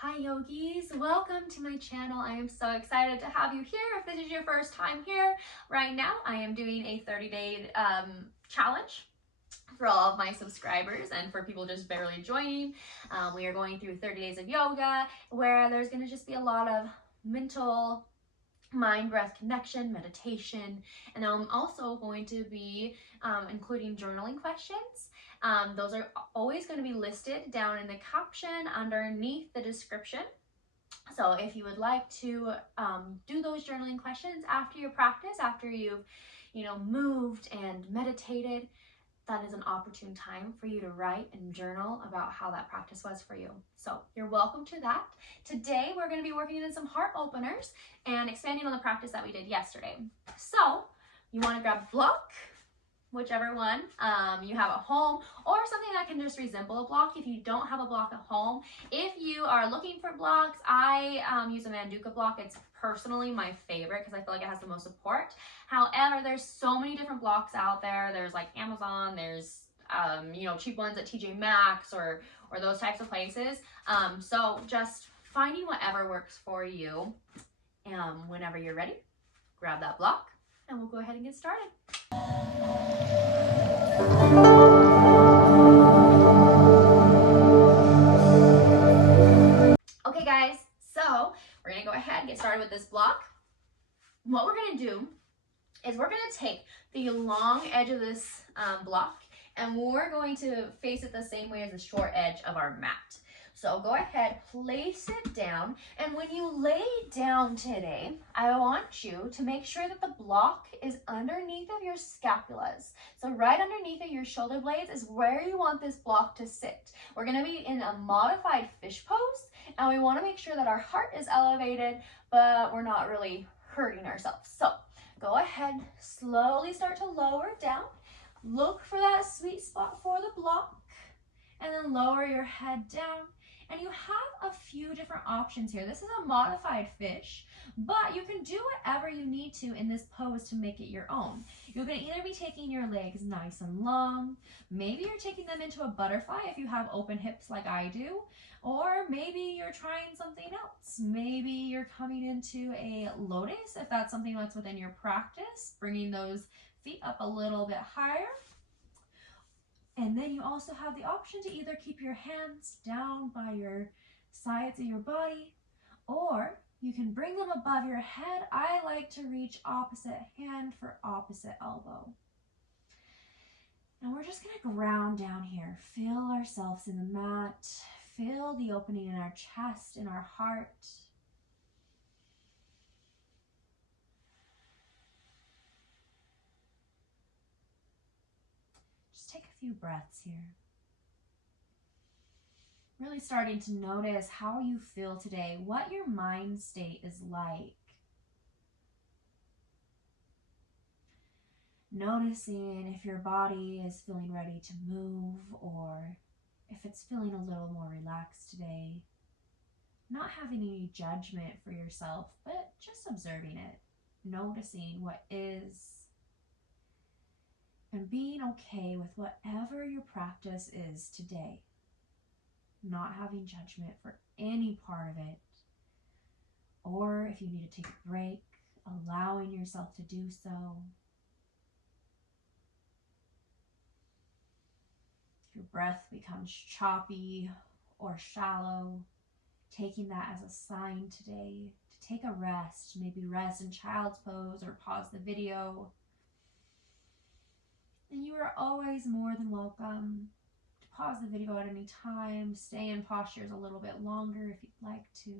Hi yogis, welcome to my channel. I am so excited to have you here. If this is your first time here, right now I am doing a 30-day challenge for all of my subscribers and for people just barely joining. We are going through 30 days of yoga where there's going to just be a lot of mental mind breath connection, meditation, and I'm also going to be including journaling questions. Those are always going to be listed down in the caption underneath the description. So if you would like to do those journaling questions after your practice, after you've moved and meditated, that is an opportune time for you to write and journal about how that practice was for you. So you're welcome to that. Today, we're going to be working in some heart openers and expanding on the practice that we did yesterday. So you want to grab a block, whichever one you have at home, or something that can just resemble a block if you don't have a block at home. If you are looking for blocks, I use a Manduka block. It's personally my favorite because I feel like it has the most support. However, there's so many different blocks out there. There's like Amazon, there's cheap ones at TJ Maxx or those types of places. So just finding whatever works for you. Whenever you're ready, grab that block and we'll go ahead and get started. Okay guys, so we're gonna go ahead and get started with this block. What we're gonna do is we're gonna take the long edge of this block and we're going to face it the same way as the short edge of our mat. So go ahead, place it down, and when you lay down today, I want you to make sure that the block is underneath of your scapulas. So right underneath of your shoulder blades is where you want this block to sit. We're gonna be in a modified fish pose, and we wanna make sure that our heart is elevated, but we're not really hurting ourselves. So go ahead, slowly start to lower down. Look for that sweet spot for the block, and then lower your head down. And you have a few different options here. This is a modified fish, but you can do whatever you need to in this pose to make it your own. You're going to either be taking your legs nice and long, maybe you're taking them into a butterfly if you have open hips like I do, or maybe you're trying something else. Maybe you're coming into a lotus if that's something that's within your practice, bringing those feet up a little bit higher. And then you also have the option to either keep your hands down by your sides of your body, or you can bring them above your head. I like to reach opposite hand for opposite elbow. And we're just gonna ground down here. Feel ourselves in the mat. Feel the opening in our chest, in our heart. Take a few breaths here. Really starting to notice how you feel today, what your mind state is like. Noticing if your body is feeling ready to move or if it's feeling a little more relaxed today. Not having any judgment for yourself, but just observing it, noticing what is, and being okay with whatever your practice is today. Not having judgment for any part of it. Or if you need to take a break, allowing yourself to do so. If your breath becomes choppy or shallow, taking that as a sign today to take a rest, maybe rest in child's pose or pause the video. And you are always more than welcome to pause the video at any time, stay in postures a little bit longer if you'd like to.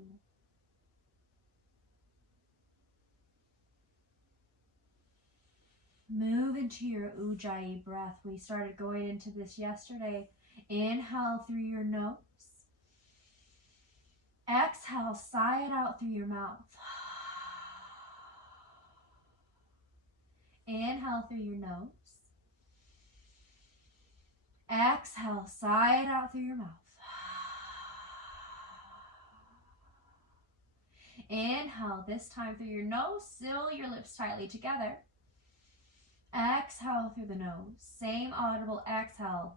Move into your Ujjayi breath. We started going into this yesterday. Inhale through your nose. Exhale, sigh it out through your mouth. Inhale through your nose. Exhale, sigh it out through your mouth. Inhale, this time through your nose, seal your lips tightly together. Exhale through the nose, same audible exhale.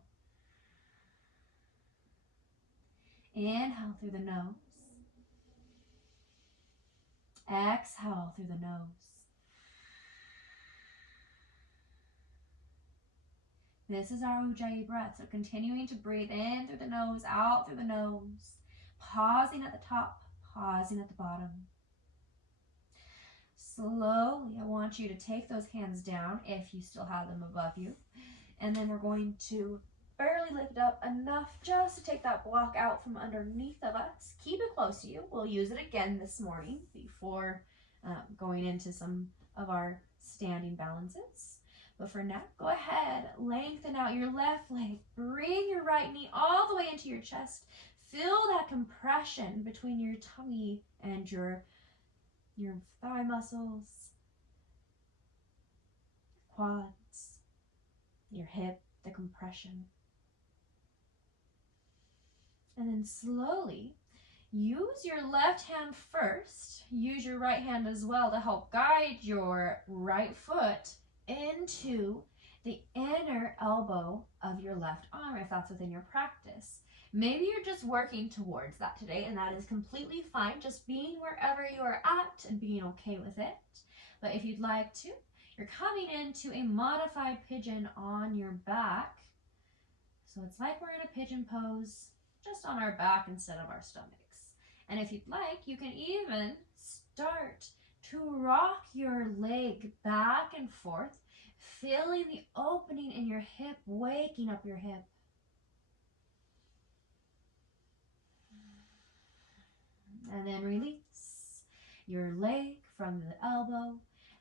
Inhale through the nose. Exhale through the nose. This is our Ujjayi breath. So continuing to breathe in through the nose, out through the nose. Pausing at the top, pausing at the bottom. Slowly, I want you to take those hands down if you still have them above you. And then we're going to barely lift up enough just to take that block out from underneath of us. Keep it close to you. We'll use it again this morning before going into some of our standing balances. But for now, go ahead, lengthen out your left leg. Bring your right knee all the way into your chest. Feel that compression between your tummy and your thigh muscles, quads, your hip, the compression. And then slowly, use your left hand first. Use your right hand as well to help guide your right foot into the inner elbow of your left arm if that's within your practice. Maybe you're just working towards that today, and that is completely fine. Just being wherever you are at and being okay with it. But if you'd like to, you're coming into a modified pigeon on your back. So it's like we're in a pigeon pose, just on our back instead of our stomachs. And if you'd like, you can even start to rock your leg back and forth, feeling the opening in your hip, waking up your hip. And then release your leg from the elbow.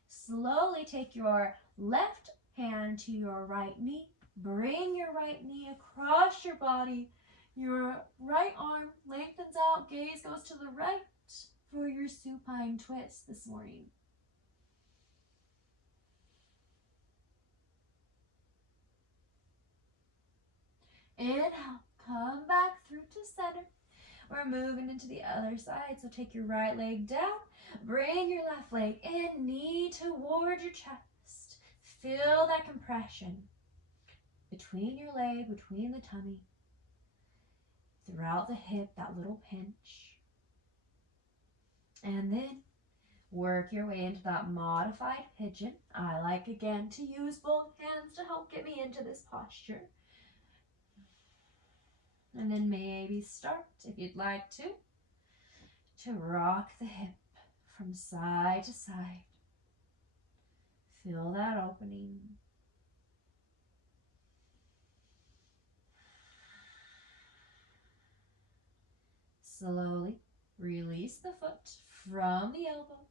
Slowly take your left hand to your right knee. Bring your right knee across your body. Your right arm lengthens out, gaze goes to the right for your supine twist this morning. Inhale, come back through to center. We're moving into the other side, so take your right leg down, bring your left leg in, knee toward your chest. Feel that compression between your leg, between the tummy, throughout the hip, that little pinch. And then work your way into that modified pigeon. I like, again, to use both hands to help get me into this posture. And then maybe start, if you'd like to rock the hip from side to side. Feel that opening. Slowly release the foot from the elbow.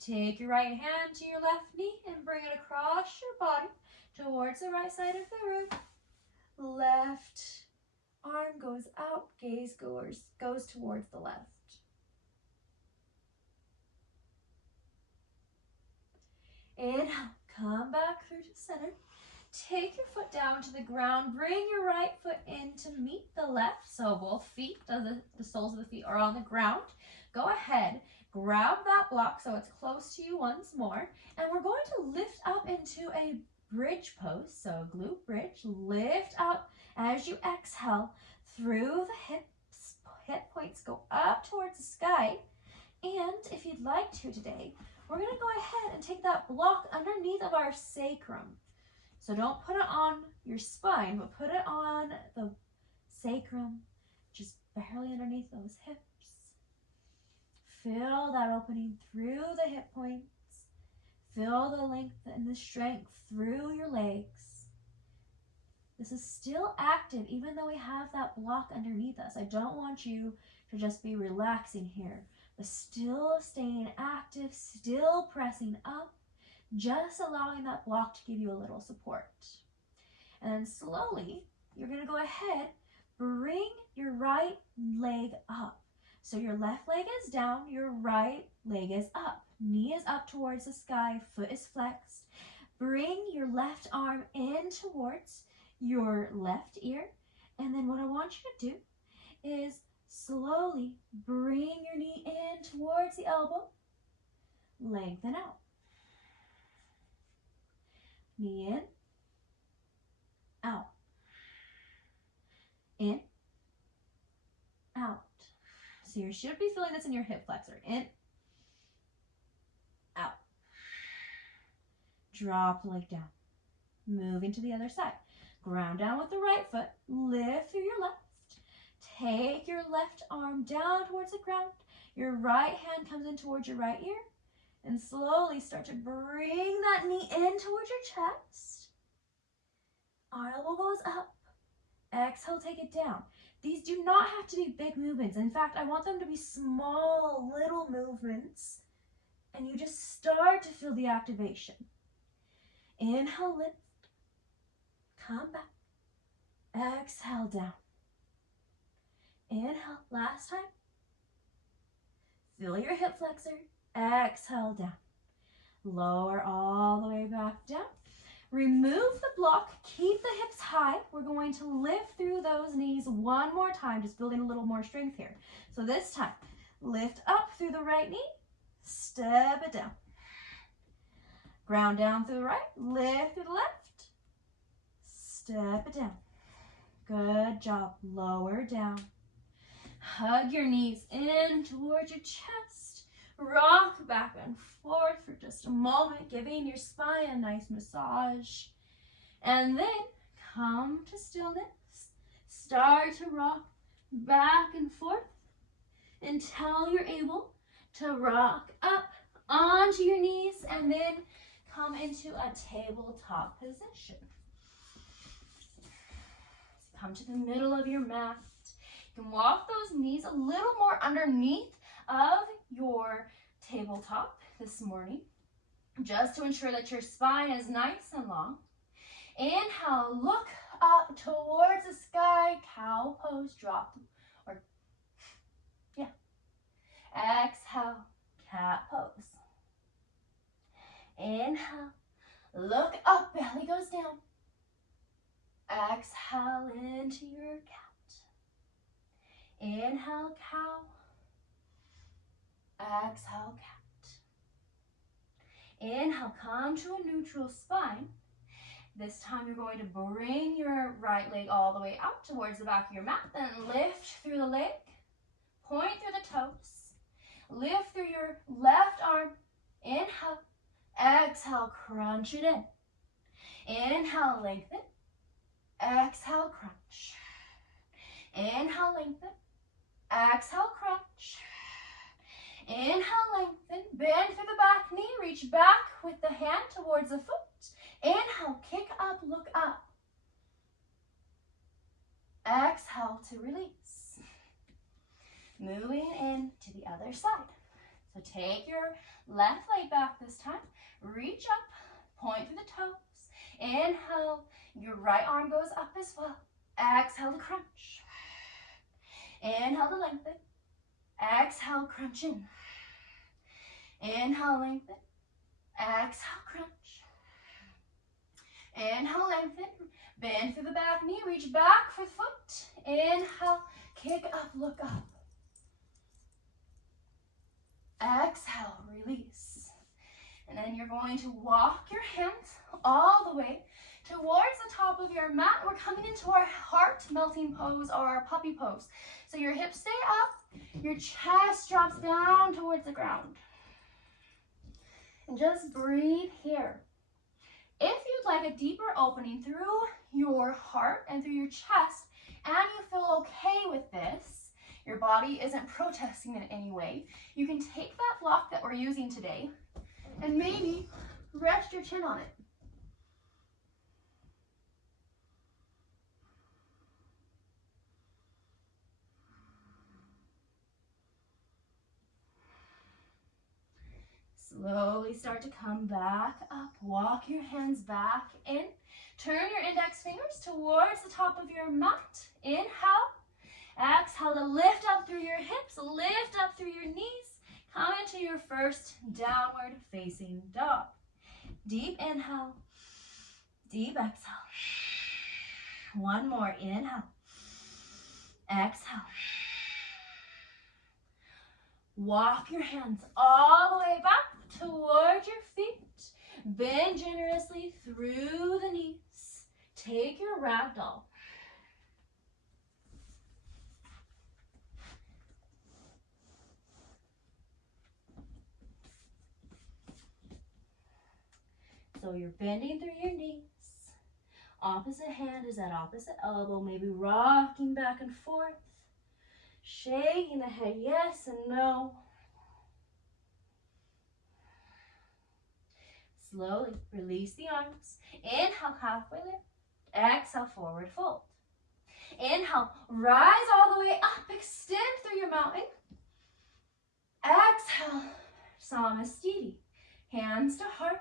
Take your right hand to your left knee and bring it across your body towards the right side of the room. Left arm goes out, gaze goes towards the left. Inhale, come back through to center. Take your foot down to the ground. Bring your right foot in to meet the left. So both feet, the soles of the feet are on the ground. Go ahead, grab that block so it's close to you once more. And we're going to lift up into a bridge pose. So glute bridge, lift up as you exhale through the hips. Hip points go up towards the sky. And if you'd like to today, we're going to go ahead and take that block underneath of our sacrum. So don't put it on your spine, but put it on the sacrum, just barely underneath those hips. Feel that opening through the hip points. Feel the length and the strength through your legs. This is still active even though we have that block underneath us. I don't want you to just be relaxing here, but still staying active, still pressing up, just allowing that block to give you a little support. And then slowly, you're going to go ahead, bring your right leg up. So your left leg is down, your right leg is up. Knee is up towards the sky, foot is flexed. Bring your left arm in towards your left ear. And then what I want you to do is slowly bring your knee in towards the elbow. Lengthen out. Knee in, out, in, out. So you should be feeling this in your hip flexor. In, drop the leg down. Moving to the other side. Ground down with the right foot, lift through your left. Take your left arm down towards the ground. Your right hand comes in towards your right ear. And slowly start to bring that knee in towards your chest. Elbow goes up. Exhale, take it down. These do not have to be big movements. In fact, I want them to be small, little movements. And you just start to feel the activation. Inhale, lift. Come back. Exhale, down. Inhale, last time. Feel your hip flexor. Exhale, down. Lower all the way back down. Remove the block. Keep the hips high. We're going to lift through those knees one more time, just building a little more strength here. So this time, lift up through the right knee. Step it down. Ground down through the right. Lift through the left. Step it down. Good job. Lower down. Hug your knees in towards your chest. Rock back and forth for just a moment, giving your spine a nice massage. And then come to stillness. Start to rock back and forth until you're able to rock up onto your knees and then come into a tabletop position. Come to the middle of your mat. You can walk those knees a little more underneath of your tabletop this morning, just to ensure that your spine is nice and long. Inhale, look up towards the sky, cow pose, drop, exhale, cat pose. Inhale, look up, belly goes down. Exhale into your cat. Inhale, cow. Exhale, cat. Inhale, come to a neutral spine. This time you're going to bring your right leg all the way out towards the back of your mat. Then lift through the leg. Point through the toes. Lift through your left arm. Inhale. Exhale, crunch it in. Inhale, lengthen. Exhale, crunch. Inhale, lengthen. Exhale, crunch. Inhale, lengthen. Bend through the back knee. Reach back with the hand towards the foot. Inhale, kick up, look up. Exhale to release. Moving in to the other side. So take your left leg back this time. Reach up, point through the toes. Inhale, your right arm goes up as well. Exhale to crunch. Inhale to lengthen. Exhale, crunch in. Inhale, lengthen. Exhale, crunch. Inhale, lengthen. Bend through the back knee. Reach back for the foot. Inhale, kick up, look up. Exhale, release. And then you're going to walk your hands all the way towards the top of your mat. We're coming into our heart melting pose or our puppy pose. So your hips stay up, your chest drops down towards the ground. And just breathe here. If you'd like a deeper opening through your heart and through your chest, and you feel okay with this, your body isn't protesting in any way, you can take that block that we're using today and maybe rest your chin on it. Slowly start to come back up. Walk your hands back in. Turn your index fingers towards the top of your mat. Inhale. Exhale to lift up through your hips. Lift up through your knees. Come into your first downward facing dog. Deep inhale. Deep exhale. One more. Inhale. Exhale. Walk your hands all the way back towards your feet. Bend generously through the knees. Take your ragdoll. So you're bending through your knees. Opposite hand is at opposite elbow, maybe rocking back and forth. Shaking the head yes and no. Slowly release the arms. Inhale, halfway lift. Exhale, forward fold. Inhale, rise all the way up. Extend through your mountain. Exhale, Samastiti. Hands to heart.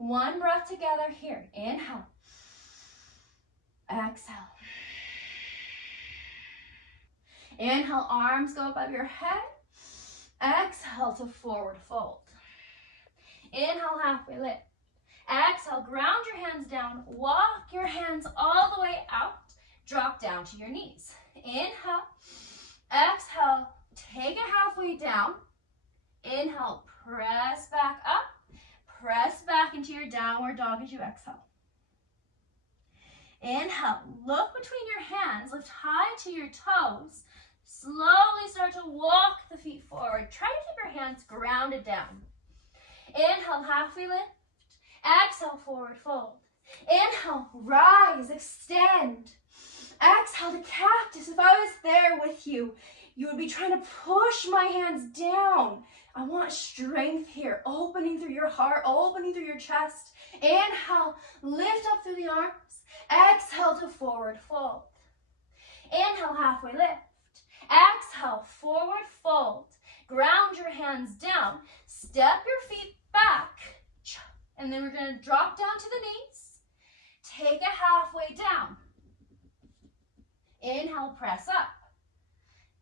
One breath together here. Inhale. Exhale. Inhale, arms go above your head. Exhale to forward fold. Inhale, halfway lift. Exhale, ground your hands down. Walk your hands all the way out. Drop down to your knees. Inhale. Exhale, take it halfway down. Inhale, press back up. Press back into your downward dog as you exhale. Inhale, look between your hands. Lift high to your toes. Slowly start to walk the feet forward. Try to keep your hands grounded down. Inhale, halfway lift. Exhale, forward fold. Inhale, rise, extend. Exhale to cactus. If I was there with you, you would be trying to push my hands down. I want strength here, opening through your heart, opening through your chest. Inhale, lift up through the arms. Exhale to forward fold. Inhale, halfway lift. Exhale, forward fold. Ground your hands down. Step your feet back. And then we're going to drop down to the knees. Take it halfway down. Inhale, press up.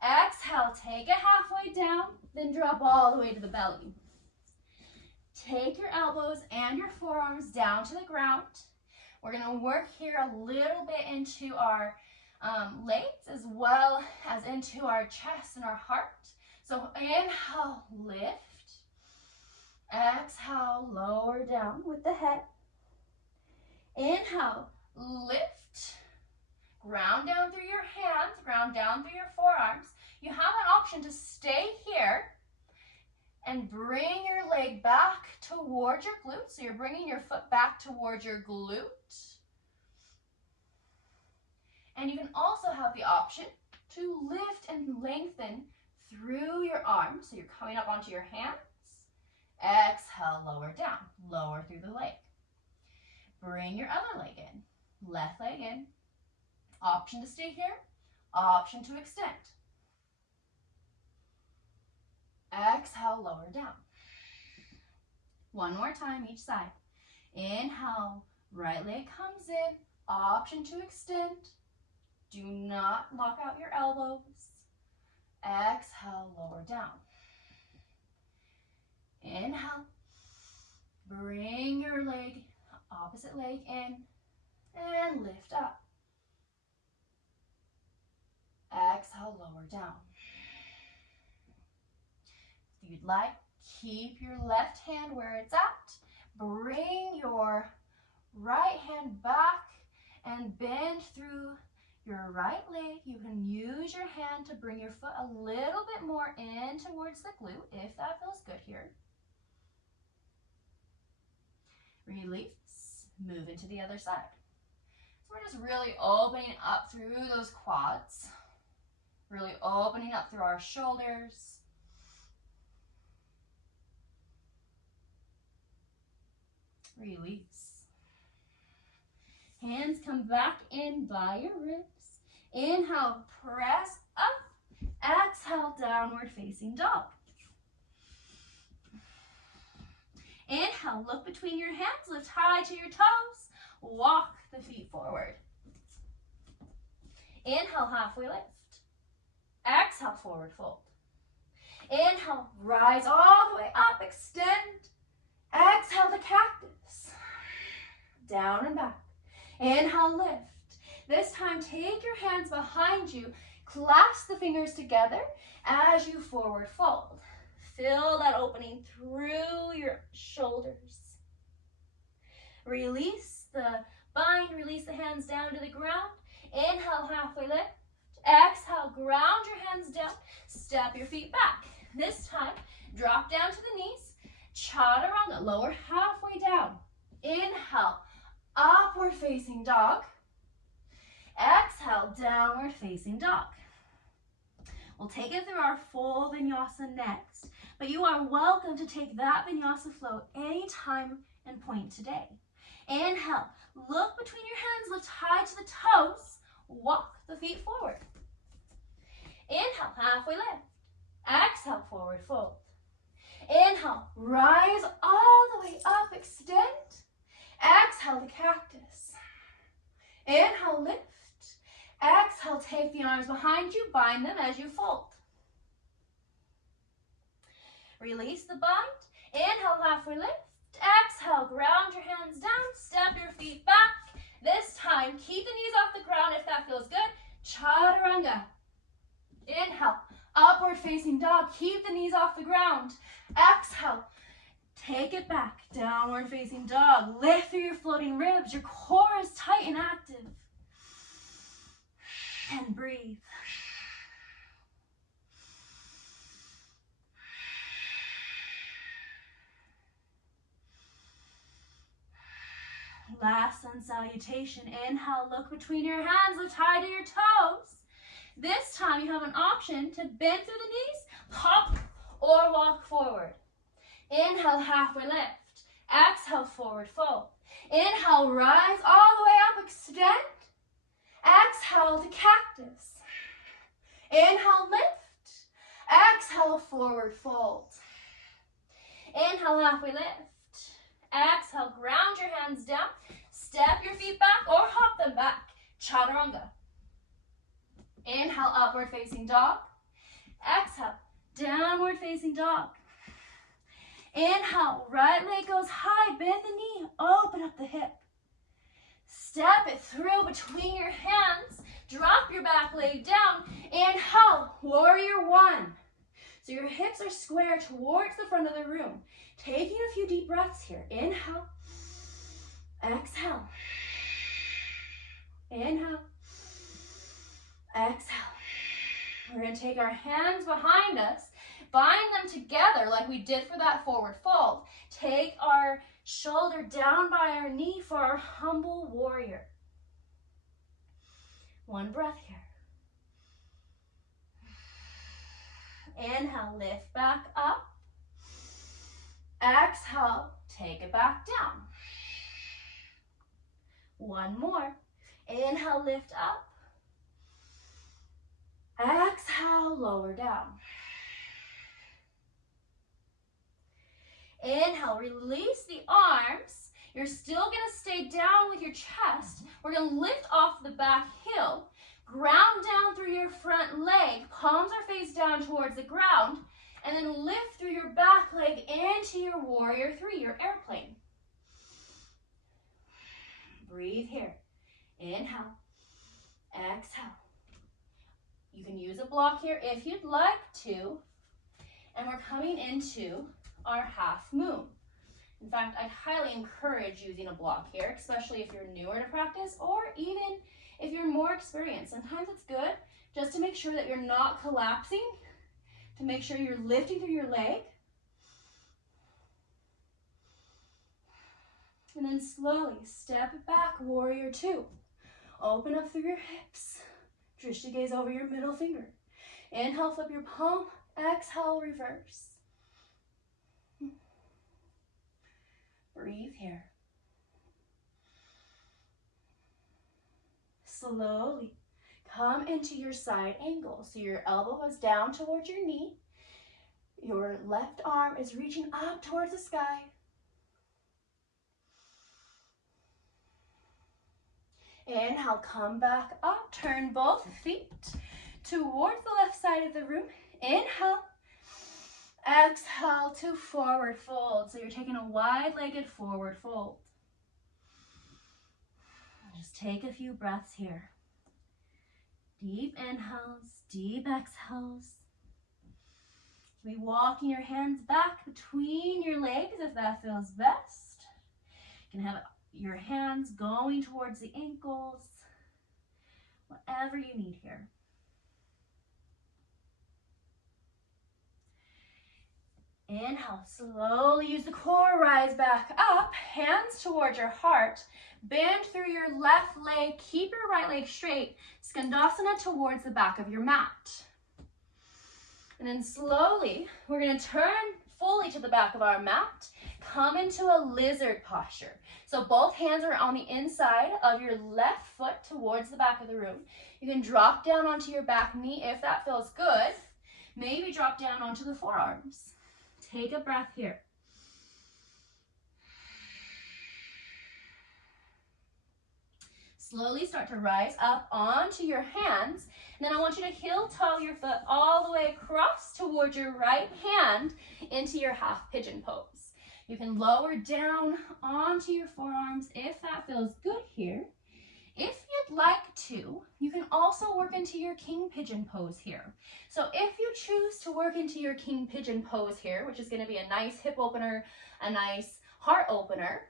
Exhale, take it halfway down. Then drop all the way to the belly. Take your elbows and your forearms down to the ground. We're going to work here a little bit into our legs as well as into our chest and our heart. So inhale, lift. Exhale, lower down with the head. Inhale, lift. Ground down through your hands, ground down through your forearms. You have an option to stay here and bring your leg back towards your glute. So you're bringing your foot back towards your glute. And you can also have the option to lift and lengthen through your arms. So you're coming up onto your hands. Exhale, lower down, lower through the leg. Bring your other leg in, left leg in. Option to stay here, option to extend. Exhale, lower down. One more time each side. Inhale, right leg comes in, option to extend. Do not lock out your elbows. Exhale, lower down. Inhale, bring your leg, opposite leg in, and lift up. Exhale, lower down. If you'd like, keep your left hand where it's at. Bring your right hand back and bend through your right leg. You can use your hand to bring your foot a little bit more in towards the glute if that feels good here. Release, move into the other side. So we're just really opening up through those quads, really opening up through our shoulders. Release. Hands come back in by your ribs. Inhale, press up. Exhale, downward facing dog. Inhale, look between your hands, lift high to your toes, walk the feet forward. Inhale, halfway lift. Exhale, forward fold. Inhale, rise all the way up, extend. Exhale to cactus. Down and back. Inhale, lift. This time, take your hands behind you, clasp the fingers together as you forward fold. Fill that opening through your shoulders. Release the bind, release the hands down to the ground. Inhale, halfway lift. Exhale, ground your hands down. Step your feet back. This time, drop down to the knees. Chaturanga, lower halfway down. Inhale, upward facing dog. Exhale, downward facing dog. We'll take it through our full vinyasa next, but you are welcome to take that vinyasa flow anytime and point today. Inhale, look between your hands, lift high to the toes, walk the feet forward. Inhale, halfway lift. Exhale, forward fold. Inhale, rise all the way up, extend. Exhale to cactus. Inhale, lift. Exhale, take the arms behind you, bind them as you fold. Release the bind. Inhale, halfway lift. Exhale, ground your hands down, step your feet back. This time, keep the knees off the ground if that feels good. Chaturanga. Inhale, upward facing dog. Keep the knees off the ground. Exhale, take it back. Downward facing dog. Lift through your floating ribs. Your core is tight and active. And breathe. Last sun salutation. Inhale, look between your hands, lift high to your toes. This time you have an option to bend through the knees, hop, or walk forward. Inhale, halfway lift. Exhale, forward fold. Inhale, rise all the way up, extend. Exhale to cactus. Inhale, lift. Exhale, forward fold. Inhale, halfway lift. Exhale, ground your hands down. Step your feet back or hop them back. Chaturanga. Inhale, upward facing dog. Exhale, downward facing dog. Inhale, right leg goes high, bend the knee, open up the hip. Step it through between your hands. Drop your back leg down. Inhale, warrior one. So your hips are square towards the front of the room. Taking a few deep breaths here. Inhale, exhale. Inhale, exhale. We're going to take our hands behind us, bind them together like we did for that forward fold. Take our shoulder down by our knee for our humble warrior. One breath here. Inhale, lift back up. Exhale, take it back down. One more. Inhale, lift up. Exhale, lower down. Inhale, release the arms. You're still going to stay down with your chest. We're going to lift off the back heel, ground down through your front leg, palms are face down towards the ground, and then lift through your back leg into your warrior three, your airplane. Breathe here. Inhale, exhale. You can use a block here if you'd like to. And we're coming into our half moon. In fact, I'd highly encourage using a block here, especially if you're newer to practice or even if you're more experienced. Sometimes it's good just to make sure that you're not collapsing, to make sure you're lifting through your leg. And then slowly step back, warrior two. Open up through your hips. Drishti gaze over your middle finger. Inhale, flip your palm. Exhale, reverse. Breathe here. Slowly come into your side angle. So your elbow goes down towards your knee. Your left arm is reaching up towards the sky. Inhale, come back up. Turn both feet towards the left side of the room. Inhale. Exhale to forward fold. So you're taking a wide-legged forward fold. Just take a few breaths here. Deep inhales, deep exhales. Be walking your hands back between your legs if that feels best. You can have your hands going towards the ankles, whatever you need here. Inhale, slowly use the core, rise back up, hands towards your heart. Bend through your left leg, keep your right leg straight. Skandasana towards the back of your mat. And then slowly, we're gonna turn fully to the back of our mat, come into a lizard posture. So both hands are on the inside of your left foot towards the back of the room. You can drop down onto your back knee if that feels good. Maybe drop down onto the forearms. Take a breath here. Slowly start to rise up onto your hands. And then I want you to heel toe your foot all the way across towards your right hand into your half pigeon pose. You can lower down onto your forearms if that feels good here. If you'd like to, you can also work into your king pigeon pose here. So if you choose to work into your king pigeon pose here, which is going to be a nice hip opener, a nice heart opener,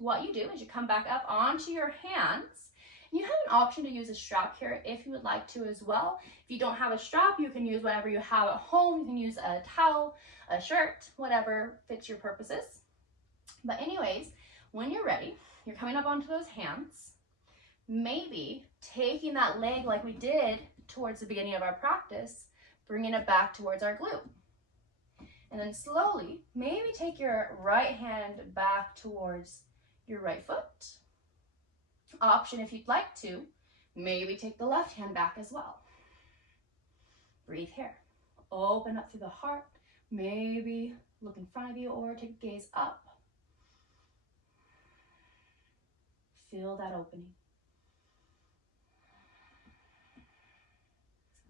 what you do is you come back up onto your hands. You have an option to use a strap here if you would like to as well. If you don't have a strap, you can use whatever you have at home. You can use a towel, a shirt, whatever fits your purposes. But anyways, when you're ready, you're coming up onto those hands. Maybe taking that leg like we did towards the beginning of our practice, bringing it back towards our glute. And then slowly, maybe take your right hand back towards your right foot. Option if you'd like to, maybe take the left hand back as well. Breathe here. Open up through the heart. Maybe look in front of you or take a gaze up. Feel that opening.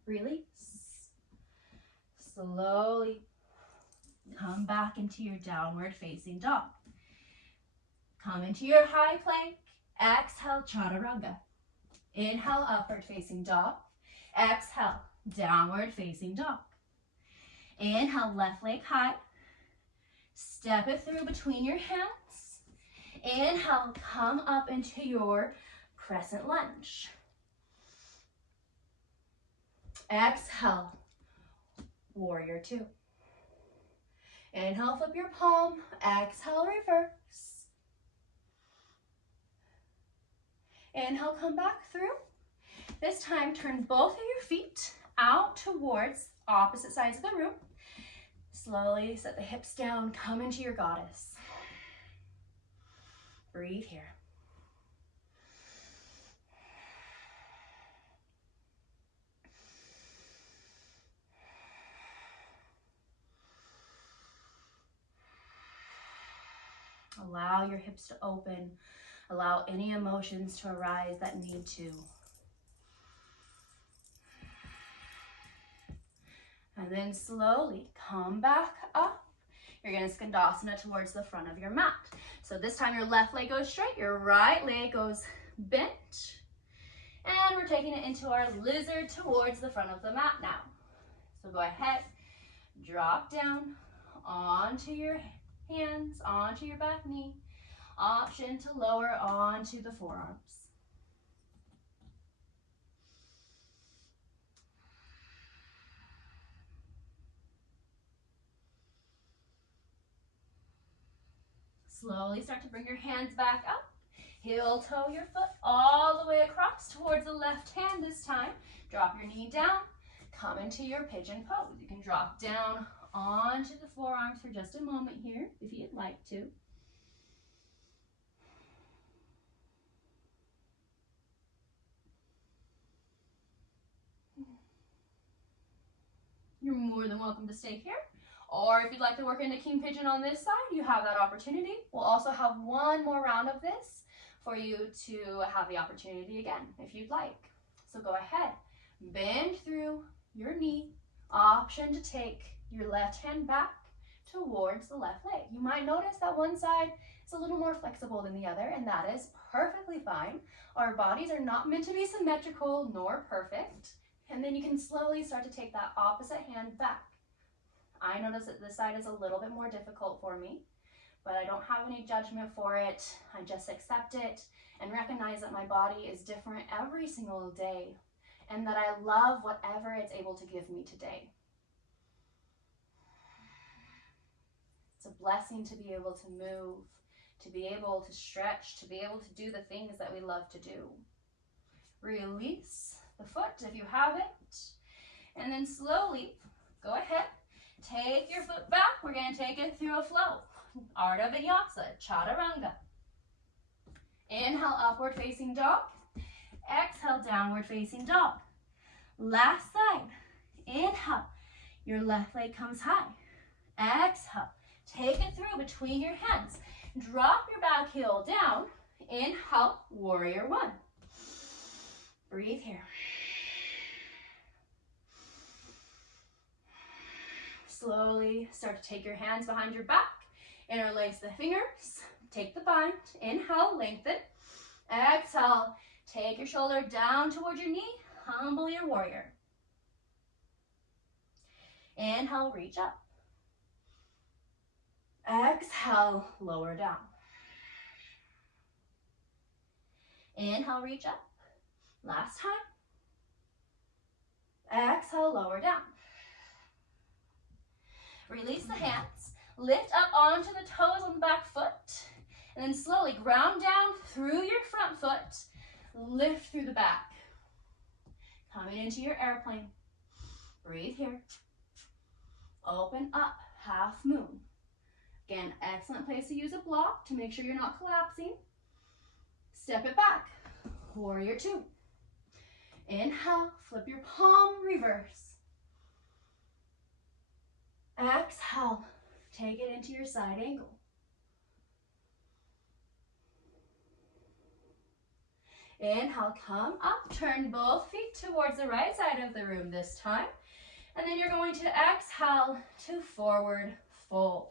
Release. Slowly come back into your downward facing dog. Come into your high plank. Exhale, chaturanga. Inhale, upward facing dog. Exhale, downward facing dog. Inhale, left leg high. Step it through between your hands. Inhale, come up into your crescent lunge. Exhale, warrior two. Inhale, flip your palm. Exhale, reverse. Inhale, come back through. This time, turn both of your feet out towards opposite sides of the room. Slowly set the hips down, come into your goddess. Breathe here. Allow your hips to open. Allow any emotions to arise that need to. And then slowly come back up. You're going to Skandasana towards the front of your mat. So this time your left leg goes straight, your right leg goes bent. And we're taking it into our lizard towards the front of the mat now. So go ahead, drop down onto your hands, onto your back knee. Option to lower onto the forearms. Slowly start to bring your hands back up. Heel toe your foot all the way across towards the left hand this time. Drop your knee down. Come into your pigeon pose. You can drop down onto the forearms for just a moment here if you'd like to. You're more than welcome to stay here. Or if you'd like to work into king pigeon on this side, you have that opportunity. We'll also have one more round of this for you to have the opportunity again, if you'd like. So go ahead, bend through your knee. Option to take your left hand back towards the left leg. You might notice that one side is a little more flexible than the other, and that is perfectly fine. Our bodies are not meant to be symmetrical nor perfect. And then you can slowly start to take that opposite hand back. I notice that this side is a little bit more difficult for me, but I don't have any judgment for it. I just accept it and recognize that my body is different every single day and that I love whatever it's able to give me today. a blessing to be able to move, to be able to stretch, to be able to do the things that we love to do. Release the foot if you have it. And then slowly, go ahead, take your foot back. We're going to take it through a flow. Ardha Vinyasa, Chaturanga. Inhale, upward facing dog. Exhale, downward facing dog. Last side. Inhale, your left leg comes high. Exhale, take it through between your hands. Drop your back heel down. Inhale, warrior one. Breathe here. Slowly start to take your hands behind your back. Interlace the fingers. Take the bind. Inhale, lengthen. Exhale, take your shoulder down towards your knee. Humble your warrior. Inhale, reach up. Exhale, lower down. Inhale, reach up. Last time. Exhale, lower down. Release the hands. Lift up onto the toes on the back foot. And then slowly ground down through your front foot. Lift through the back. Coming into your airplane. Breathe here. Open up, half moon. Again, excellent place to use a block to make sure you're not collapsing. Step it back. Warrior two. Inhale, flip your palm, reverse. Exhale, take it into your side angle. Inhale, come up, turn both feet towards the right side of the room this time. And then you're going to exhale to forward fold.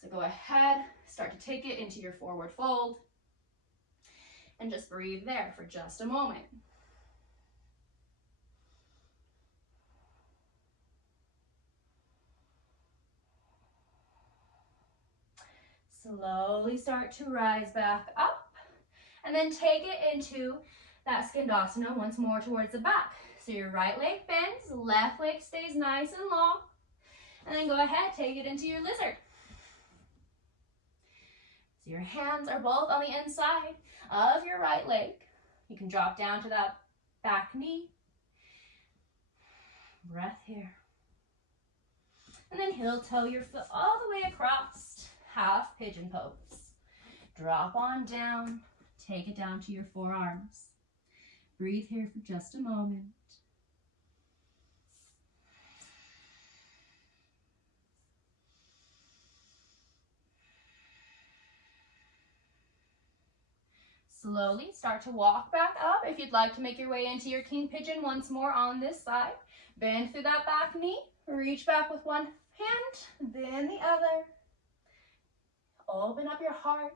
So go ahead, start to take it into your forward fold. And just breathe there for just a moment. Slowly start to rise back up. And then take it into that Skandasana once more towards the back. So your right leg bends, left leg stays nice and long. And then go ahead, take it into your lizard. So your hands are both on the inside of your right leg. You can drop down to that back knee. Breath here. And then heel toe your foot all the way across. Half pigeon pose. Drop on down. Take it down to your forearms. Breathe here for just a moment. Slowly start to walk back up. If you'd like to make your way into your king pigeon once more on this side. Bend through that back knee. Reach back with one hand, then the other. Open up your heart.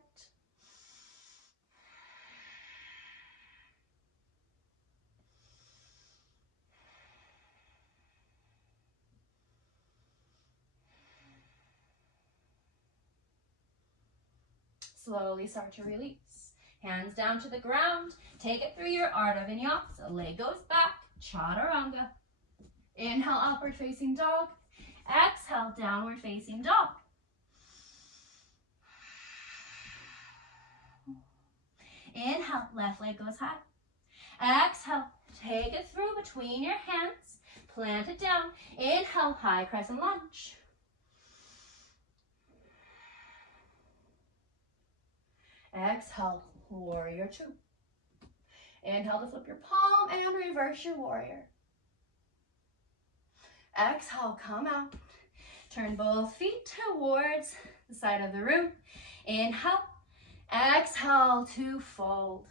Slowly start to release. Hands down to the ground. Take it through your Ardha Vinyasa. Leg goes back. Chaturanga. Inhale, upward facing dog. Exhale, downward facing dog. Inhale, left leg goes high. Exhale, take it through between your hands. Plant it down. Inhale, high crescent lunge. Exhale, warrior two. Inhale to flip your palm and reverse your warrior. Exhale, come out. Turn both feet towards the side of the room. Inhale. Exhale to fold.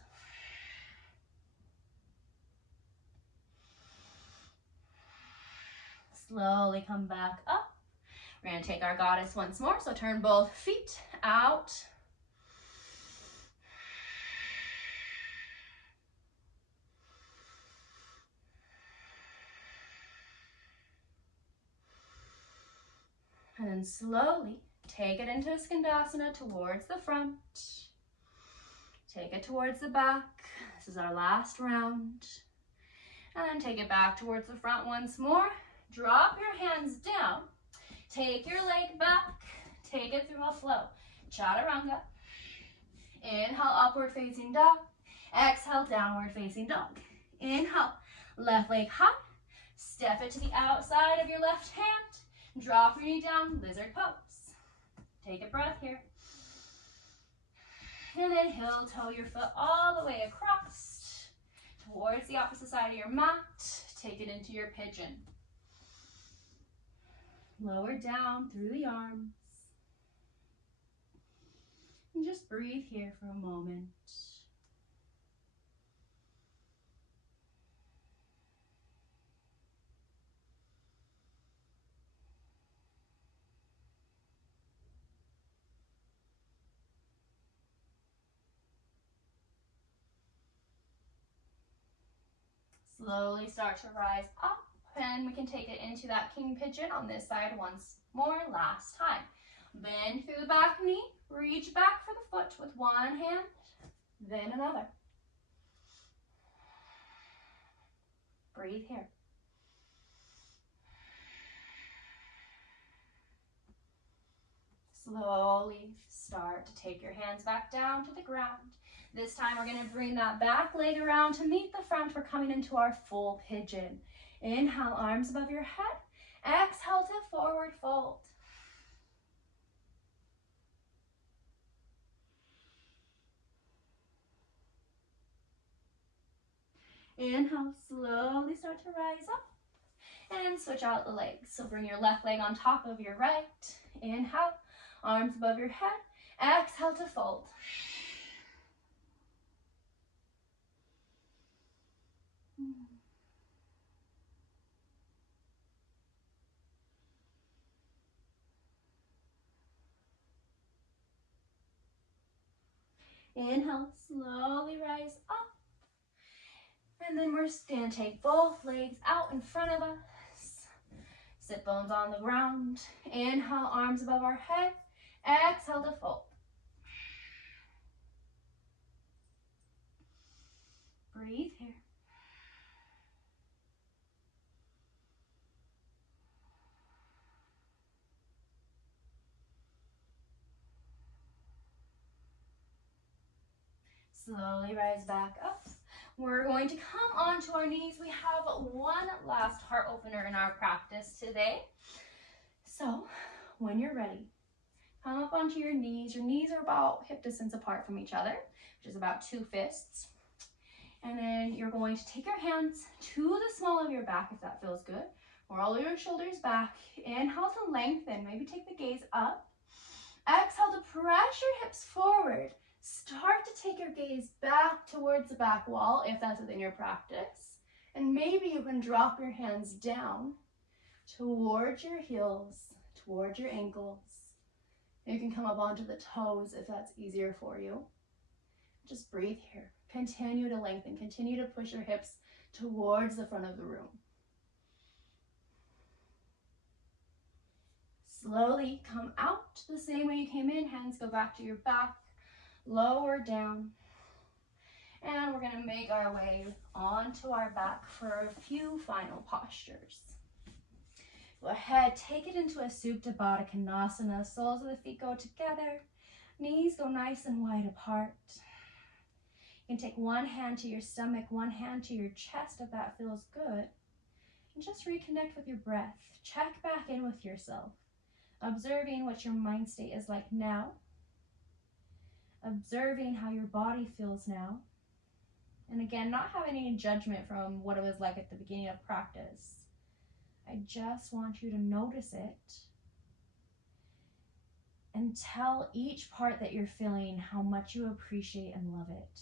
Slowly come back up. We're going to take our goddess once more. So turn both feet out. And then slowly take it into Skandasana towards the front. Take it towards the back. This is our last round. And then take it back towards the front once more. Drop your hands down. Take your leg back. Take it through a flow. Chaturanga. Inhale, upward facing dog. Exhale, downward facing dog. Inhale, left leg high. Step it to the outside of your left hand. Drop your knee down, lizard pose. Take a breath here. And then heel toe your foot all the way across towards the opposite side of your mat. Take it into your pigeon. Lower down through the arms. And just breathe here for a moment. Slowly start to rise up, and we can take it into that king pigeon on this side once more, last time. Bend through the back knee, reach back for the foot with one hand, then another. Breathe here. Slowly start to take your hands back down to the ground. This time we're going to bring that back leg around to meet the front. We're coming into our full pigeon. Inhale, arms above your head. Exhale to forward fold. Inhale, slowly start to rise up. And switch out the legs. So bring your left leg on top of your right. Inhale, arms above your head. Exhale to fold. Inhale, slowly rise up. And then we're just going to take both legs out in front of us. Sit bones on the ground. Inhale, arms above our head. Exhale to fold. Breathe here. Slowly rise back up. We're going to come onto our knees. We have one last heart opener in our practice today. So when you're ready, come up onto your knees. Your knees are about hip distance apart from each other, which is about 2 fists. And then you're going to take your hands to the small of your back, if that feels good. Roll your shoulders back. Inhale to lengthen. Maybe take the gaze up. Exhale to press your hips forward. Start to take your gaze back towards the back wall, if that's within your practice. And maybe you can drop your hands down towards your heels, towards your ankles. You can come up onto the toes if that's easier for you. Just breathe here. Continue to lengthen. Continue to push your hips towards the front of the room. Slowly come out the same way you came in. Hands go back to your back. Lower down. And we're going to make our way onto our back for a few final postures. Go ahead, take it into a Supta Baddha Konasana. Soles of the feet go together. Knees go nice and wide apart. You can take one hand to your stomach, one hand to your chest if that feels good. And just reconnect with your breath. Check back in with yourself. Observing what your mind state is like now. Observing how your body feels now. And again, not having any judgment from what it was like at the beginning of practice. I just want you to notice it and tell each part that you're feeling how much you appreciate and love it.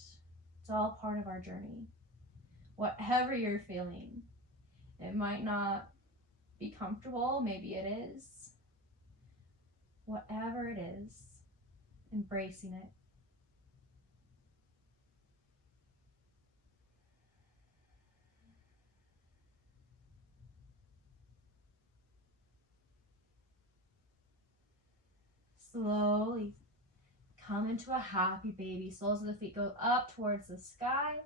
It's all part of our journey. Whatever you're feeling, it might not be comfortable, maybe it is. Whatever it is, embracing it. Slowly come into a happy baby. Soles of the feet go up towards the sky.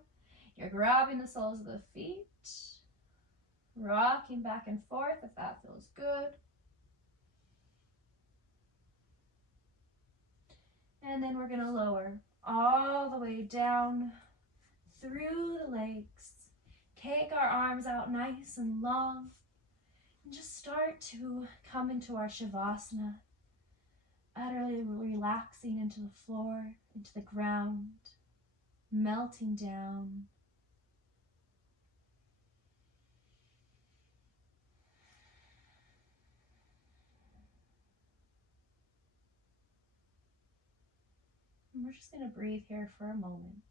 You're grabbing the soles of the feet, rocking back and forth if that feels good. And then we're going to lower all the way down through the legs. Take our arms out nice and long and just start to come into our Shavasana, utterly relaxing into the floor, into the ground, melting down. And we're just going to breathe here for a moment.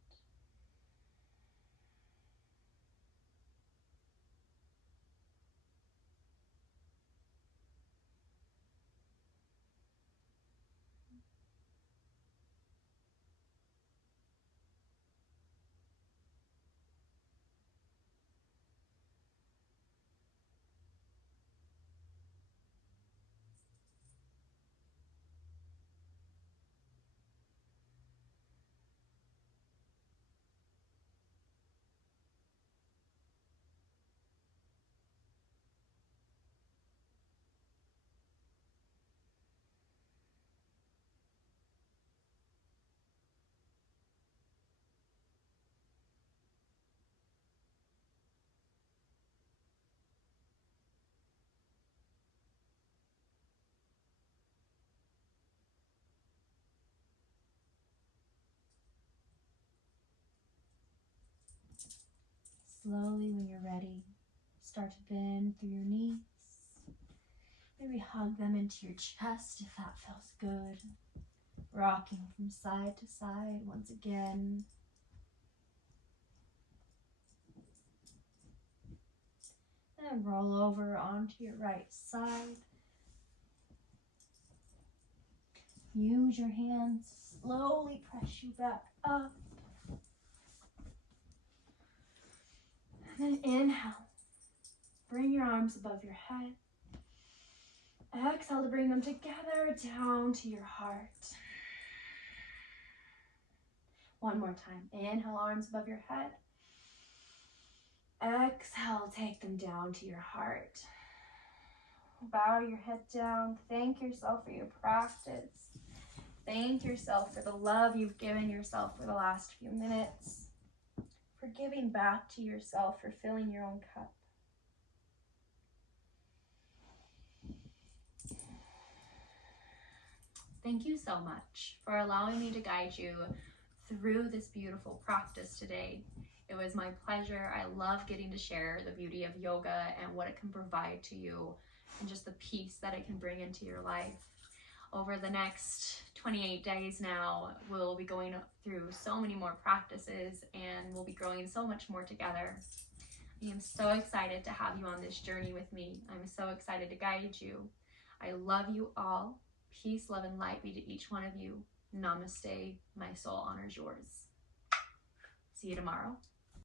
Slowly, when you're ready, start to bend through your knees. Maybe hug them into your chest if that feels good. Rocking from side to side once again. And roll over onto your right side. Use your hands, slowly press you back up. And then inhale. Bring your arms above your head. Exhale to bring them together down to your heart. One more time. Inhale, arms above your head. Exhale, take them down to your heart. Bow your head down. Thank yourself for your practice. Thank yourself for the love you've given yourself for the last few minutes. For giving back to yourself, for filling your own cup. Thank you so much for allowing me to guide you through this beautiful practice today. It was my pleasure. I love getting to share the beauty of yoga and what it can provide to you and just the peace that it can bring into your life. Over the next 28 days now, we'll be going through so many more practices and we'll be growing so much more together. I am so excited to have you on this journey with me. I'm so excited to guide you. I love you all. Peace, love, and light be to each one of you. Namaste. My soul honors yours. See you tomorrow.